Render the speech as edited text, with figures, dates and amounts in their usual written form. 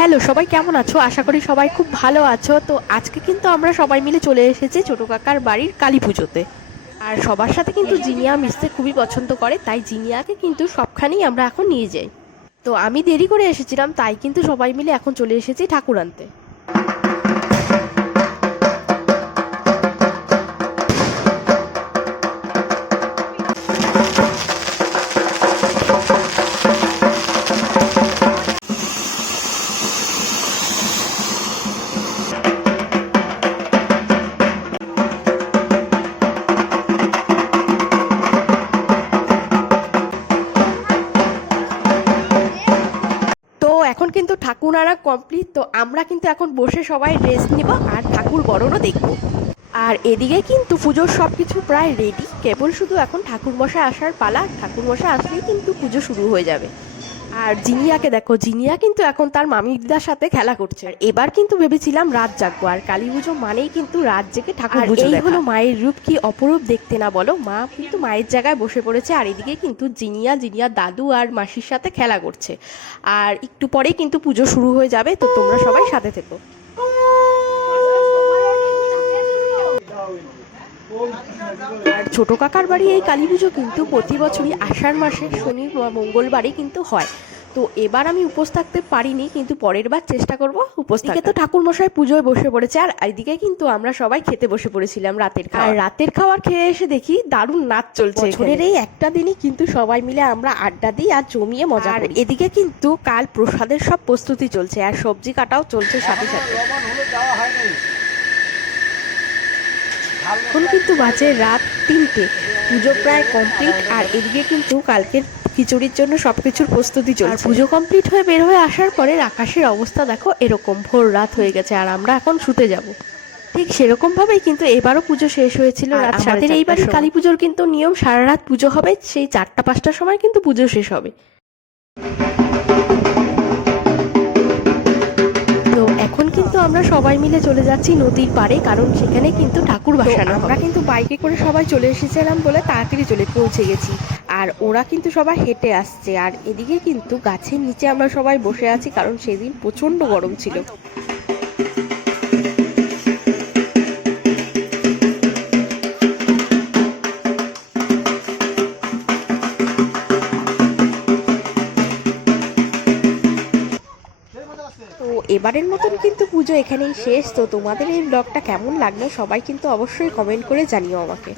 Hello, সবাই কেমন আছো? আশা করি সবাই খুব ভালো আছো। তো আজকে কিন্তু আমরা সবাই মিলে চলে এসেছি ছোট কাকার বাড়ির কালী পুজোতে। আর সবার সাথে কিন্তু জিনিয়া মিশতে খুবই পছন্দ করে, তাই জিনিয়াকে কিন্তু সবখানেই আমরা এখন নিয়ে যাই। তো আমি দেরি করে এসেছিলাম, তাই কিন্তু সবাই মিলে এখন চলে এসেছি ঠাকুর আনতে। তো এখন কিন্তু ঠাকুর আনা কমপ্লিট। তো আমরা কিন্তু এখন বসে সবাই রেস্ট নিব আর ঠাকুর বড়নও দেখব। আর এদিকে কিন্তু পুজোর সব কিছু প্রায় রেডি, কেবল শুধু এখন ঠাকুরমশাই আসার পালা। ঠাকুরমশাই আসলেই কিন্তু পুজো শুরু হয়ে যাবে। আর জিনিয়াকে দেখো, জিনিয়া কিন্তু এখন তার মামি দিদার সাথে খেলা করছে। এবার কিন্তু ভেবেছিলাম রাত জাগবো, আর কালী পুজো মানেই কিন্তু রাত জেগে ঠাকুর পুজো দেখা। এই হলো মায়ের রূপ, কি অপরূপ দেখতে না বলো। মা কিন্তু মায়ের জায়গায় বসে পড়েছে, আর এদিকে কিন্তু জিনিয়া দাদু আর মাসির সাথে খেলা করছে। আর একটু পরেই কিন্তু পুজো শুরু হয়ে যাবে, তো তোমরা সবাই সাথে থেকো। আর ছোট কাকার বাড়ি এই কালী পুজো কিন্তু প্রতি বছরই আষাঢ় মাসের শনি মঙ্গলবারই কিন্তু হয়। তো এবার আমি উপোস থাকতে পারিনি, কিন্তু পরের বার চেষ্টা করব উপোস থাকতে। তো ঠাকুর মশাই পুজোয় বসে পড়েছে, আর এইদিকে কিন্তু আমরা সবাই খেতে বসে পড়েছিলাম রাতের খাবার। আর রাতের খাবার খেয়ে এসে দেখি দারুণ নাচ চলছে। বছরের এই একটা দিনই কিন্তু সবাই মিলে আমরা আড্ডা দিই আর জমিয়ে মজা করি। আর এদিকে কিন্তু কাল প্রসাদের সব প্রস্তুতি চলছে, আর সবজি কাটাও চলছে সাথে সাথে। এখন কিন্তু বাজে রাত ৩টে, পুজো প্রায় কমপ্লিট। আর এদিকে কিন্তু কালকের খিচুড়ির জন্য সবকিছুর প্রস্তুতি চলছে। পুজো কমপ্লিট হয়ে বের হয়ে আসার পরে আকাশের অবস্থা দেখো এরকম, ভোর রাত হয়ে গেছে আর আমরা এখন শুতে যাব। ঠিক সেরকম ভাবেই কিন্তু এবারও পুজো শেষ হয়েছিল রাত 4:30। আমাদের এইবারই কালী পুজোর কিন্তু নিয়ম সারা রাত পুজো হবে, সেই 4টা-5টার সময় কিন্তু পুজো শেষ হবে। তো এখন কিন্তু আমরা সবাই মিলে চলে যাচ্ছি নদীর পাড়ে, কারণ সেখানে কিন্তু ঠাকুর ভাসানো হবে। আমরা কিন্তু বাইকে করে সবাই চলে এসেছিলাম বলে তাড়াতাড়ি পৌঁছে গেছি। আর ওরা কিন্তু সবাই হেঁটে আসছে। আর এদিকে কিন্তু গাছের নিচে আমরা সবাই বসে আছি, কারণ সেদিন প্রচন্ড গরম ছিল। তো এবারের মতন কিন্তু পুজো এখানেই শেষ। তো তোমাদের এই ব্লগটা কেমন লাগলো সবাই কিন্তু অবশ্যই কমেন্ট করে জানিও আমাকে।